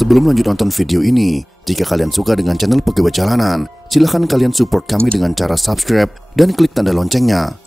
Sebelum lanjut nonton video ini, jika kalian suka dengan channel Pegawai Jalanan, silahkan kalian support kami dengan cara subscribe dan klik tanda loncengnya.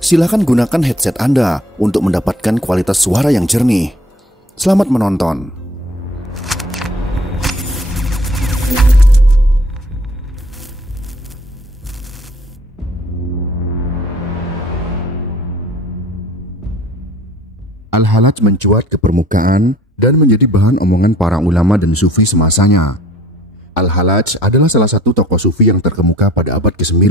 Silahkan gunakan headset Anda untuk mendapatkan kualitas suara yang jernih. Selamat menonton. Al-Halaj mencuat ke permukaan dan menjadi bahan omongan para ulama dan sufi semasanya. Al-Halaj adalah salah satu tokoh sufi yang terkemuka pada abad ke-9.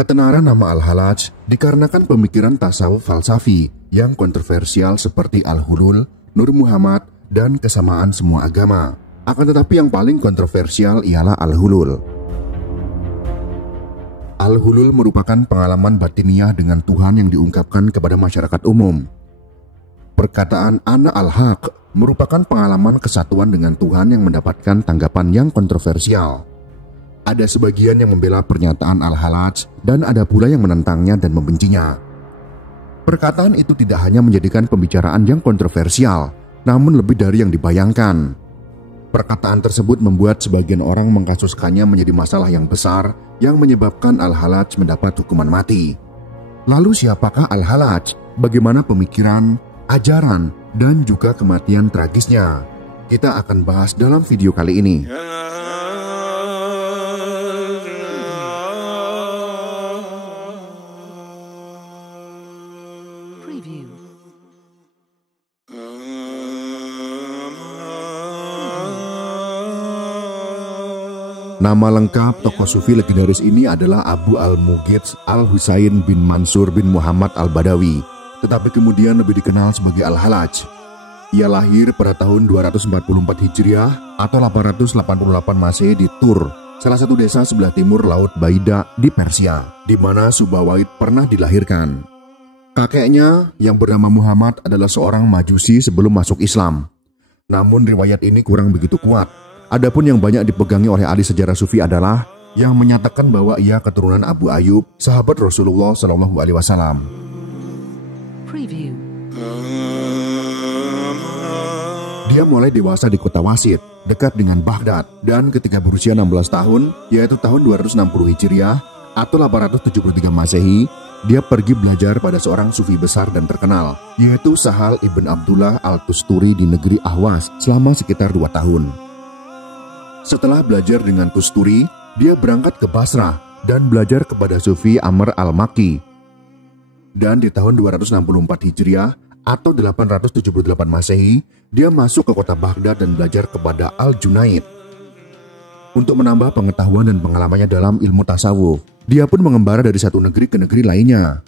Ketenaran nama Al-Halaj dikarenakan pemikiran tasawuf falsafi yang kontroversial seperti Al-Hulul, Nur Muhammad, dan kesamaan semua agama. Akan tetapi yang paling kontroversial ialah Al-Hulul. Al-Hulul merupakan pengalaman batiniah dengan Tuhan yang diungkapkan kepada masyarakat umum. Perkataan Ana al-Haq merupakan pengalaman kesatuan dengan Tuhan yang mendapatkan tanggapan yang kontroversial. Ada sebagian yang membela pernyataan Al-Halaj dan ada pula yang menentangnya dan membencinya. Perkataan itu tidak hanya menjadikan pembicaraan yang kontroversial, namun lebih dari yang dibayangkan. Perkataan tersebut membuat sebagian orang mengkasuskannya menjadi masalah yang besar yang menyebabkan Al-Halaj mendapat hukuman mati. Lalu siapakah Al-Halaj? Bagaimana pemikiran, ajaran, dan juga kematian tragisnya? Kita akan bahas dalam video kali ini. Nama lengkap tokoh sufi legendaris ini adalah Abu al-Mughith al-Husain bin Mansur bin Muhammad al-Badawi, tetapi kemudian lebih dikenal sebagai Al-Halaj. Ia lahir pada tahun 244 Hijriah atau 888 Masehi di Tur, salah satu desa sebelah timur Laut Baida di Persia, di mana Subawait pernah dilahirkan. Kakeknya yang bernama Muhammad adalah seorang majusi sebelum masuk Islam. Namun riwayat ini kurang begitu kuat. Adapun yang banyak dipegangi oleh ahli sejarah sufi adalah yang menyatakan bahwa ia keturunan Abu Ayyub, sahabat Rasulullah SAW. Dia mulai dewasa di kota Wasit, dekat dengan Baghdad, dan ketika berusia 16 tahun, yaitu tahun 260 Hijriah atau 873 Masehi, dia pergi belajar pada seorang sufi besar dan terkenal, yaitu Sahal ibn Abdullah al-Tusturi di negeri Ahwas selama sekitar 2 tahun. Setelah belajar dengan Tusturi, dia berangkat ke Basrah dan belajar kepada Sufi Amr al-Makki. Dan di tahun 264 Hijriah atau 878 Masehi, dia masuk ke kota Baghdad dan belajar kepada Al-Junaid. Untuk menambah pengetahuan dan pengalamannya dalam ilmu tasawuf, dia pun mengembara dari satu negeri ke negeri lainnya.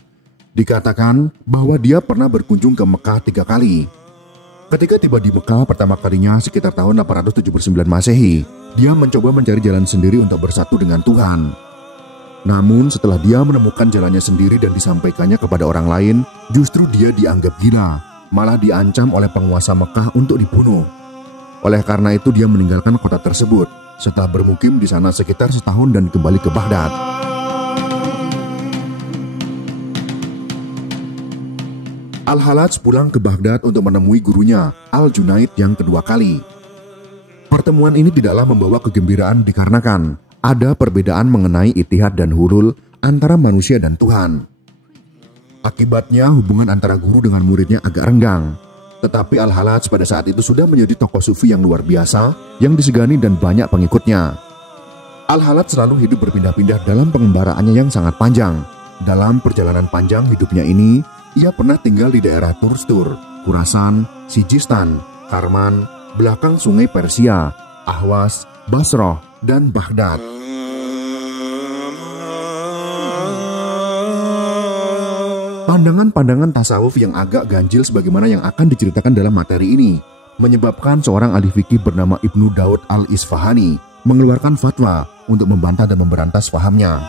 Dikatakan bahwa dia pernah berkunjung ke Mekah 3 kali. Ketika tiba di Mekah pertama kalinya sekitar tahun 879 Masehi, dia mencoba mencari jalan sendiri untuk bersatu dengan Tuhan. Namun setelah dia menemukan jalannya sendiri dan disampaikannya kepada orang lain, justru dia dianggap gila, malah diancam oleh penguasa Mekah untuk dibunuh. Oleh karena itu dia meninggalkan kota tersebut setelah bermukim di sana sekitar setahun dan kembali ke Baghdad. Al-Halaj pulang ke Baghdad untuk menemui gurunya, Al-Junaid, yang kedua kali. Pertemuan ini tidaklah membawa kegembiraan dikarenakan ada perbedaan mengenai itihad dan hulul antara manusia dan Tuhan. Akibatnya hubungan antara guru dengan muridnya agak renggang. Tetapi Al-Halaj pada saat itu sudah menjadi tokoh sufi yang luar biasa, yang disegani dan banyak pengikutnya. Al-Halaj selalu hidup berpindah-pindah dalam pengembaraannya yang sangat panjang. Dalam perjalanan panjang hidupnya ini, ia pernah tinggal di daerah Turstur, Khurasan, Sijistan, Karman, belakang sungai Persia, Ahwas, Basrah, dan Baghdad. Pandangan-pandangan tasawuf yang agak ganjil sebagaimana yang akan diceritakan dalam materi ini menyebabkan seorang ahli fikih bernama Ibnu Daud al-Isfahani mengeluarkan fatwa untuk membantah dan memberantas fahamnya.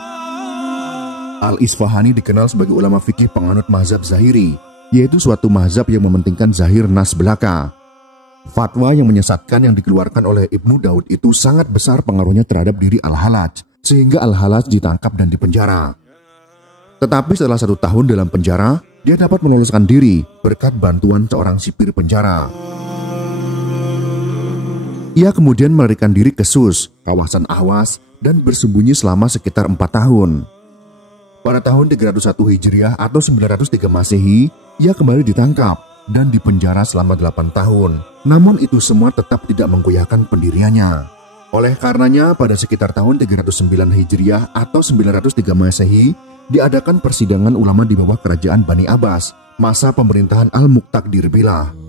Al-Isfahani dikenal sebagai ulama fikih penganut mazhab Zahiri, yaitu suatu mazhab yang mementingkan zahir nas belaka. Fatwa yang menyesatkan yang dikeluarkan oleh Ibnu Daud itu sangat besar pengaruhnya terhadap diri Al-Halaj, sehingga Al-Halaj ditangkap dan dipenjara. Tetapi setelah 1 tahun dalam penjara, dia dapat meloloskan diri berkat bantuan seorang sipir penjara. Ia kemudian melarikan diri ke Sus, kawasan Ahwas, dan bersembunyi selama sekitar 4 tahun. Pada tahun 301 Hijriah atau 903 Masehi, ia kembali ditangkap dan dipenjara selama 8 tahun. Namun itu semua tetap tidak menggoyahkan pendiriannya. Oleh karenanya, pada sekitar tahun 309 Hijriah atau 903 Masehi, diadakan persidangan ulama di bawah kerajaan Bani Abbas, masa pemerintahan Al-Muqtadir Billah.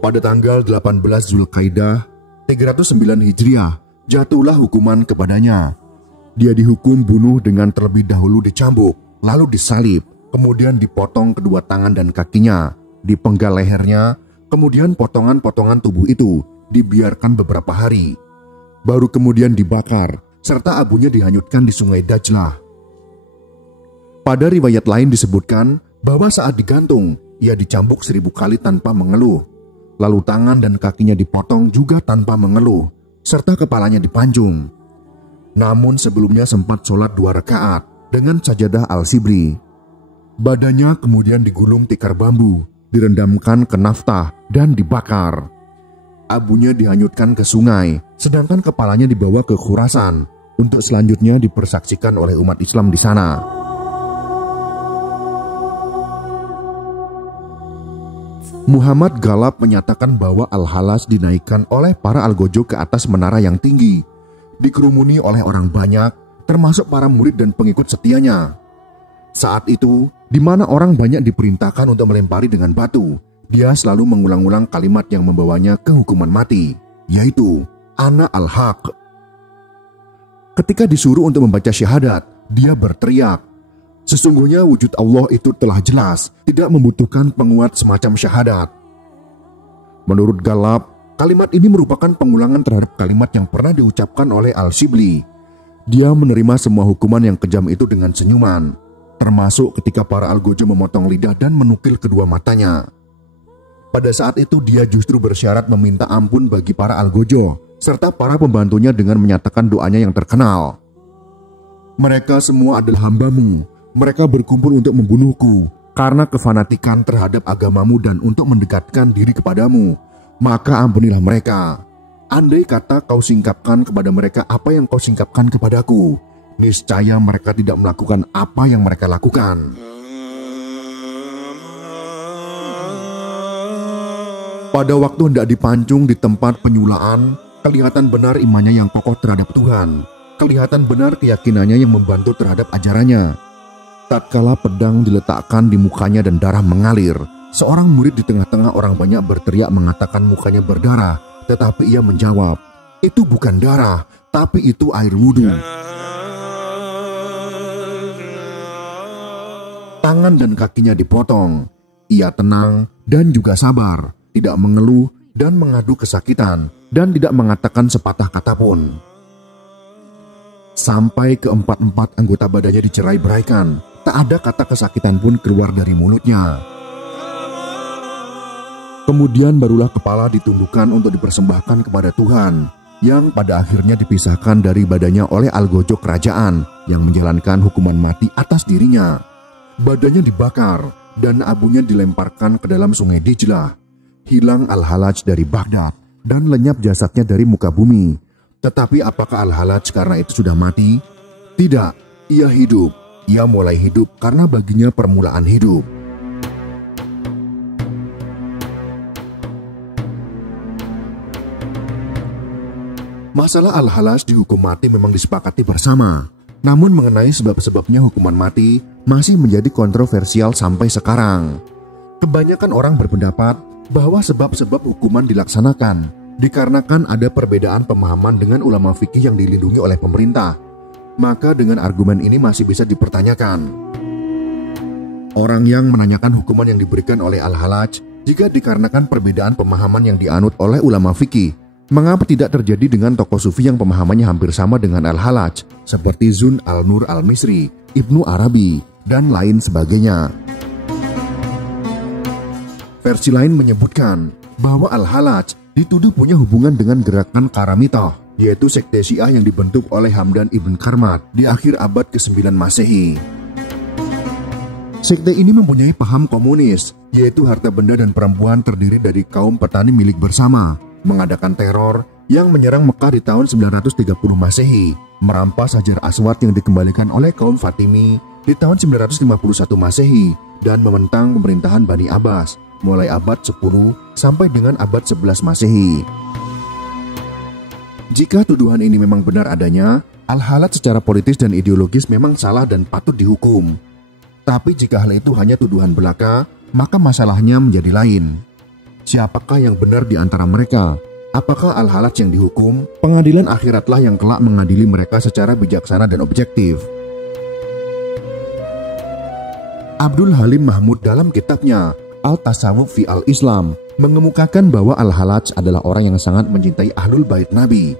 Pada tanggal 18 Zulkaidah 309 Hijriah, jatuhlah hukuman kepadanya. Dia dihukum bunuh dengan terlebih dahulu dicambuk, lalu disalib, kemudian dipotong kedua tangan dan kakinya, dipenggal lehernya, kemudian potongan-potongan tubuh itu dibiarkan beberapa hari. Baru kemudian dibakar, serta abunya dihanyutkan di sungai Dajlah. Pada riwayat lain disebutkan bahwa saat digantung, ia dicambuk 1000 kali tanpa mengeluh. Lalu tangan dan kakinya dipotong juga tanpa mengeluh, serta kepalanya dipancung. Namun sebelumnya sempat sholat 2 rakaat dengan sajadah al-sibri. Badannya kemudian digulung tikar bambu, direndamkan ke naftah dan dibakar. Abunya dihanyutkan ke sungai, sedangkan kepalanya dibawa ke Khurasan untuk selanjutnya dipersaksikan oleh umat Islam di sana. Muhammad Ghalab menyatakan bahwa Al-Halaj dinaikkan oleh para algojo ke atas menara yang tinggi, dikerumuni oleh orang banyak, termasuk para murid dan pengikut setianya. Saat itu, di mana orang banyak diperintahkan untuk melempari dengan batu, dia selalu mengulang-ulang kalimat yang membawanya ke hukuman mati, yaitu Ana al-Haq. Ketika disuruh untuk membaca syahadat, dia berteriak, sesungguhnya wujud Allah itu telah jelas, tidak membutuhkan penguat semacam syahadat. Menurut Ghalab, kalimat ini merupakan pengulangan terhadap kalimat yang pernah diucapkan oleh Al-Shibli. Dia menerima semua hukuman yang kejam itu dengan senyuman, termasuk ketika para algojo memotong lidah dan menukil kedua matanya. Pada saat itu dia justru bersyarat meminta ampun bagi para algojo, serta para pembantunya dengan menyatakan doanya yang terkenal. Mereka semua adalah hambamu. Mereka berkumpul untuk membunuhku karena kefanatikan terhadap agamamu dan untuk mendekatkan diri kepadamu. Maka ampunilah mereka. Andai kata kau singkapkan kepada mereka apa yang kau singkapkan kepadaku, niscaya mereka tidak melakukan apa yang mereka lakukan. Pada waktu hendak dipancung di tempat penyulaan, kelihatan benar imannya yang kokoh terhadap Tuhan. Kelihatan benar keyakinannya yang membantu terhadap ajarannya. Tatkala pedang diletakkan di mukanya dan darah mengalir, seorang murid di tengah-tengah orang banyak berteriak mengatakan mukanya berdarah, tetapi ia menjawab, itu bukan darah, tapi itu air wudhu. Tangan dan kakinya dipotong. Ia tenang dan juga sabar, tidak mengeluh dan mengadu kesakitan, dan tidak mengatakan sepatah kata pun. Sampai keempat-empat anggota badannya dicerai-beraikan. Tak ada kata kesakitan pun keluar dari mulutnya. Kemudian barulah kepala ditundukkan untuk dipersembahkan kepada Tuhan, yang pada akhirnya dipisahkan dari badannya oleh algojo kerajaan yang menjalankan hukuman mati atas dirinya. Badannya dibakar dan abunya dilemparkan ke dalam sungai Dijlah. Hilang Al-Halaj dari Baghdad dan lenyap jasadnya dari muka bumi. Tetapi apakah Al-Halaj karena itu sudah mati? Tidak, ia hidup. Ia mulai hidup karena baginya permulaan hidup. Masalah Al-Halaj dihukum mati memang disepakati bersama. Namun mengenai sebab-sebabnya hukuman mati masih menjadi kontroversial sampai sekarang. Kebanyakan orang berpendapat bahwa sebab-sebab hukuman dilaksanakan dikarenakan ada perbedaan pemahaman dengan ulama fikih yang dilindungi oleh pemerintah. Maka dengan argumen ini masih bisa dipertanyakan. Orang yang menanyakan hukuman yang diberikan oleh Al-Halaj jika dikarenakan perbedaan pemahaman yang dianut oleh ulama fikih, mengapa tidak terjadi dengan tokoh sufi yang pemahamannya hampir sama dengan Al-Halaj seperti Zun al-Nur al-Misri, Ibnu Arabi, dan lain sebagainya. Versi lain menyebutkan bahwa Al-Halaj dituduh punya hubungan dengan gerakan Karamitah, yaitu sekte Syiah yang dibentuk oleh Hamdan Ibn Karmat di akhir abad ke-9 Masehi. Sekte ini mempunyai paham komunis, yaitu harta benda dan perempuan terdiri dari kaum petani milik bersama, mengadakan teror yang menyerang Mekah di tahun 930 Masehi, merampas Hajar Aswad yang dikembalikan oleh kaum Fatimi di tahun 951 Masehi, dan membentang pemerintahan Bani Abbas mulai abad 10 sampai dengan abad 11 Masehi. Jika tuduhan ini memang benar adanya, Al-Halaj secara politis dan ideologis memang salah dan patut dihukum. Tapi jika hal itu hanya tuduhan belaka, maka masalahnya menjadi lain. Siapakah yang benar di antara mereka? Apakah Al-Halaj yang dihukum? Pengadilan akhiratlah yang kelak mengadili mereka secara bijaksana dan objektif. Abdul Halim Mahmud dalam kitabnya Al-Tasawuf fi Al-Islam mengemukakan bahwa Al-Halaj adalah orang yang sangat mencintai Ahlul Bait Nabi,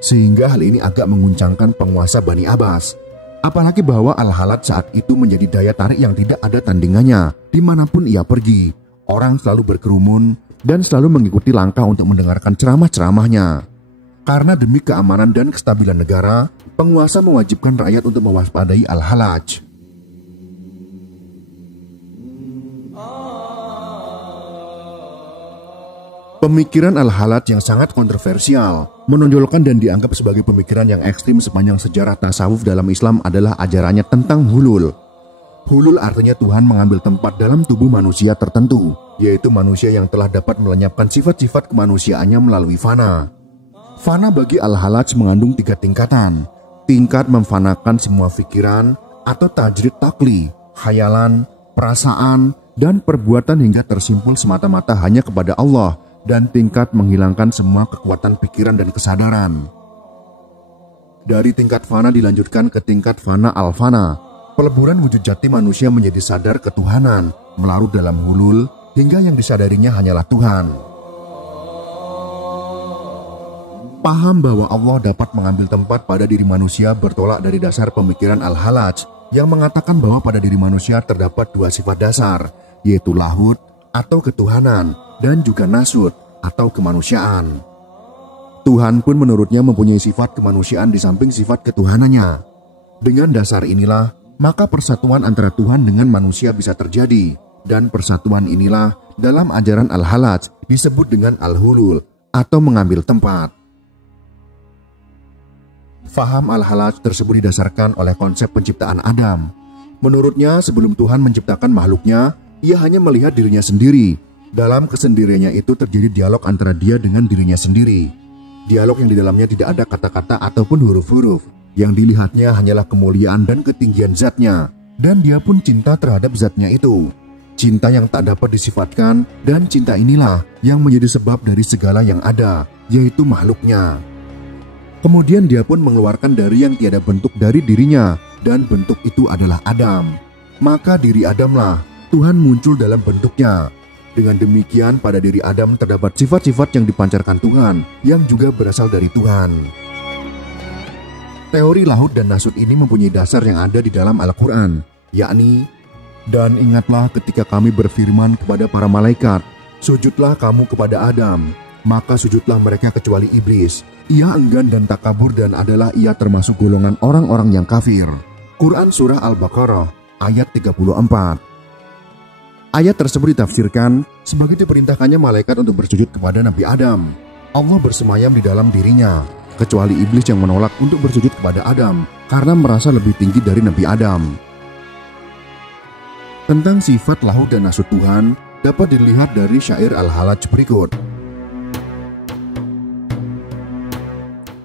sehingga hal ini agak menguncangkan penguasa Bani Abbas. Apalagi bahwa Al-Halaj saat itu menjadi daya tarik yang tidak ada tandingannya. Dimanapun ia pergi, orang selalu berkerumun dan selalu mengikuti langkah untuk mendengarkan ceramah-ceramahnya. Karena demi keamanan dan kestabilan negara, penguasa mewajibkan rakyat untuk mewaspadai Al-Halaj. Pemikiran Al-Halaj yang sangat kontroversial, menonjolkan dan dianggap sebagai pemikiran yang ekstrim sepanjang sejarah tasawuf dalam Islam adalah ajarannya tentang hulul. Hulul artinya Tuhan mengambil tempat dalam tubuh manusia tertentu, yaitu manusia yang telah dapat melenyapkan sifat-sifat kemanusiaannya melalui fana. Fana bagi Al-Halaj mengandung 3 tingkatan. Tingkat memfanakan semua pikiran atau tajrid takli, khayalan, perasaan, dan perbuatan hingga tersimpul semata-mata hanya kepada Allah, dan tingkat menghilangkan semua kekuatan pikiran dan kesadaran. Dari tingkat fana dilanjutkan ke tingkat fana al-fana. Peleburan wujud jati manusia menjadi sadar ketuhanan, melarut dalam hulul, hingga yang disadarinya hanyalah Tuhan. Paham bahwa Allah dapat mengambil tempat pada diri manusia bertolak dari dasar pemikiran Al-Halaj yang mengatakan bahwa pada diri manusia terdapat 2 sifat dasar, yaitu lahud atau ketuhanan, dan juga nasud atau kemanusiaan. Tuhan pun menurutnya mempunyai sifat kemanusiaan di samping sifat ketuhanannya. Dengan dasar inilah, maka persatuan antara Tuhan dengan manusia bisa terjadi, dan persatuan inilah dalam ajaran Al-Halaj disebut dengan Al-Hulul atau mengambil tempat. Faham Al-Halaj tersebut didasarkan oleh konsep penciptaan Adam. Menurutnya, sebelum Tuhan menciptakan makhluknya, ia hanya melihat dirinya sendiri. Dalam kesendiriannya itu terjadi dialog antara dia dengan dirinya sendiri. Dialog yang di dalamnya tidak ada kata-kata ataupun huruf-huruf. Yang dilihatnya hanyalah kemuliaan dan ketinggian zatnya. Dan dia pun cinta terhadap zatnya itu. Cinta yang tak dapat disifatkan, dan cinta inilah yang menjadi sebab dari segala yang ada, yaitu makhluknya. Kemudian dia pun mengeluarkan dari yang tiada bentuk dari dirinya, dan bentuk itu adalah Adam. Maka diri Adamlah Tuhan muncul dalam bentuknya. Dengan demikian pada diri Adam terdapat sifat-sifat yang dipancarkan Tuhan, yang juga berasal dari Tuhan. Teori lahud dan nasud ini mempunyai dasar yang ada di dalam Al-Quran, yakni, dan ingatlah ketika kami berfirman kepada para malaikat, sujudlah kamu kepada Adam, maka sujudlah mereka kecuali iblis. Ia enggan dan takabur dan adalah ia termasuk golongan orang-orang yang kafir. Quran Surah Al-Baqarah ayat 34. Ayat tersebut ditafsirkan sebagai diperintahkannya malaikat untuk bersujud kepada Nabi Adam. Allah bersemayam di dalam dirinya, kecuali iblis yang menolak untuk bersujud kepada Adam karena merasa lebih tinggi dari Nabi Adam. Tentang sifat lahud dan nasud Tuhan dapat dilihat dari syair Al-Halaj berikut.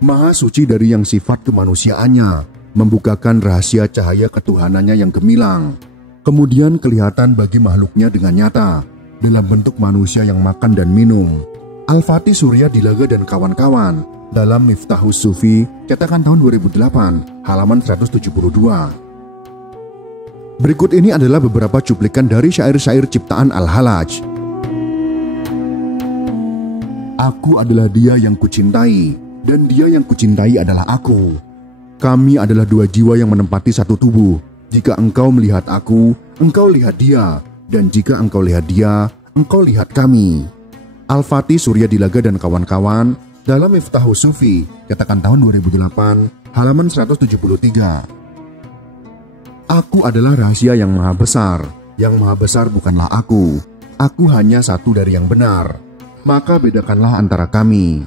Maha suci dari yang sifat kemanusiaannya, membukakan rahasia cahaya ketuhanannya yang gemilang. Kemudian kelihatan bagi makhluknya dengan nyata, dalam bentuk manusia yang makan dan minum. Al-Fatih Surya Dilaga dan kawan-kawan, dalam Miftahus Sufi, cetakan tahun 2008, halaman 172. Berikut ini adalah beberapa cuplikan dari syair-syair ciptaan Al-Halaj. Aku adalah dia yang kucintai, dan dia yang kucintai adalah aku. Kami adalah 2 jiwa yang menempati satu tubuh. Jika engkau melihat aku, engkau lihat dia, dan jika engkau lihat dia, engkau lihat kami. Al-Fatih Surya Dilaga dan kawan-kawan dalam Miftahus Sufi, cetakan tahun 2008, halaman 173. Aku adalah rahasia yang maha besar. Yang maha besar bukanlah aku. Aku hanya satu dari yang benar. Maka bedakanlah antara kami.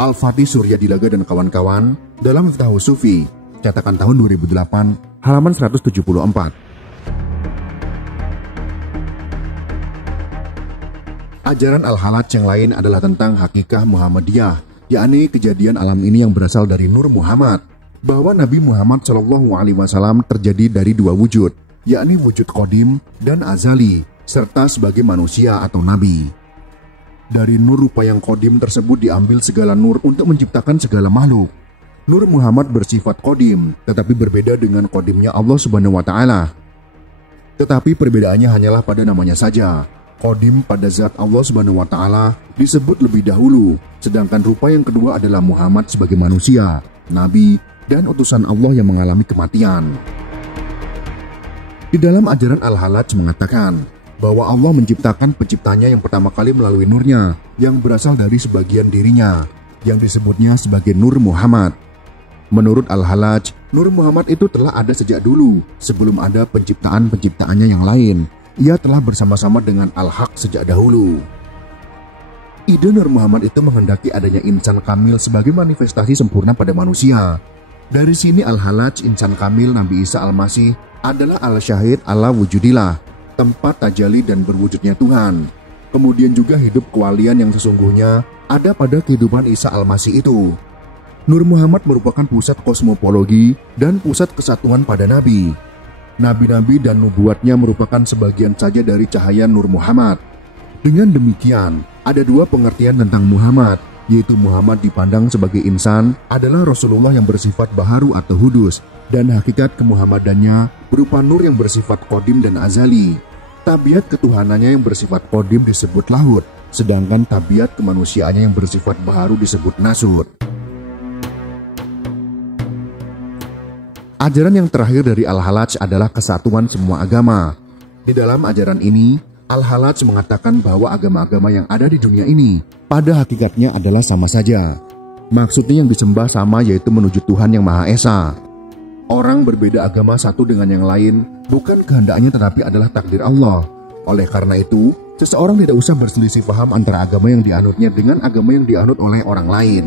Al-Fatih Surya Dilaga dan kawan-kawan dalam Miftahus Sufi, cetakan tahun 2008, halaman 174. Ajaran Al-Halaj yang lain adalah tentang hakikah Muhammadiyah, yakni kejadian alam ini yang berasal dari Nur Muhammad, bahwa Nabi Muhammad SAW terjadi dari dua wujud, yakni wujud qadim dan azali, serta sebagai manusia atau nabi. Dari nur rupa yang qadim tersebut diambil segala nur untuk menciptakan segala makhluk. Nur Muhammad bersifat qadim, tetapi berbeda dengan qadimnya Allah Subhanahu wa Ta'ala. Tetapi perbedaannya hanyalah pada namanya saja. Qadim pada zat Allah Subhanahu wa Ta'ala disebut lebih dahulu, sedangkan rupa yang kedua adalah Muhammad sebagai manusia, nabi, dan utusan Allah yang mengalami kematian. Di dalam ajaran Al-Halaj mengatakan bahwa Allah menciptakan penciptanya yang pertama kali melalui nurnya yang berasal dari sebagian dirinya, yang disebutnya sebagai Nur Muhammad. Menurut Al-Halaj, Nur Muhammad itu telah ada sejak dulu, sebelum ada penciptaan-penciptaannya yang lain. Ia telah bersama-sama dengan Al-Haq sejak dahulu. Ide Nur Muhammad itu menghendaki adanya insan kamil sebagai manifestasi sempurna pada manusia. Dari sini Al-Halaj insan kamil Nabi Isa Al-Masih adalah Al-Syahid ala wujudillah, tempat tajalli dan berwujudnya Tuhan. Kemudian juga hidup kewalian yang sesungguhnya ada pada kehidupan Isa Al-Masih itu. Nur Muhammad merupakan pusat kosmopologi dan pusat kesatuan pada Nabi. Nabi-nabi dan nubuatnya merupakan sebagian saja dari cahaya Nur Muhammad. Dengan demikian, ada dua pengertian tentang Muhammad, yaitu Muhammad dipandang sebagai insan adalah Rasulullah yang bersifat baharu atau hudus, dan hakikat kemuhammadannya berupa nur yang bersifat qadim dan azali. Tabiat ketuhanannya yang bersifat qadim disebut lahud, sedangkan tabiat kemanusiaannya yang bersifat baharu disebut nasud. Ajaran yang terakhir dari Al-Halaj adalah kesatuan semua agama. Di dalam ajaran ini, Al-Halaj mengatakan bahwa agama-agama yang ada di dunia ini pada hakikatnya adalah sama saja. Maksudnya yang disembah sama, yaitu menuju Tuhan yang Maha Esa. Orang berbeda agama satu dengan yang lain bukan kehendaknya tetapi adalah takdir Allah. Oleh karena itu, seseorang tidak usah berselisih paham antara agama yang dianutnya dengan agama yang dianut oleh orang lain.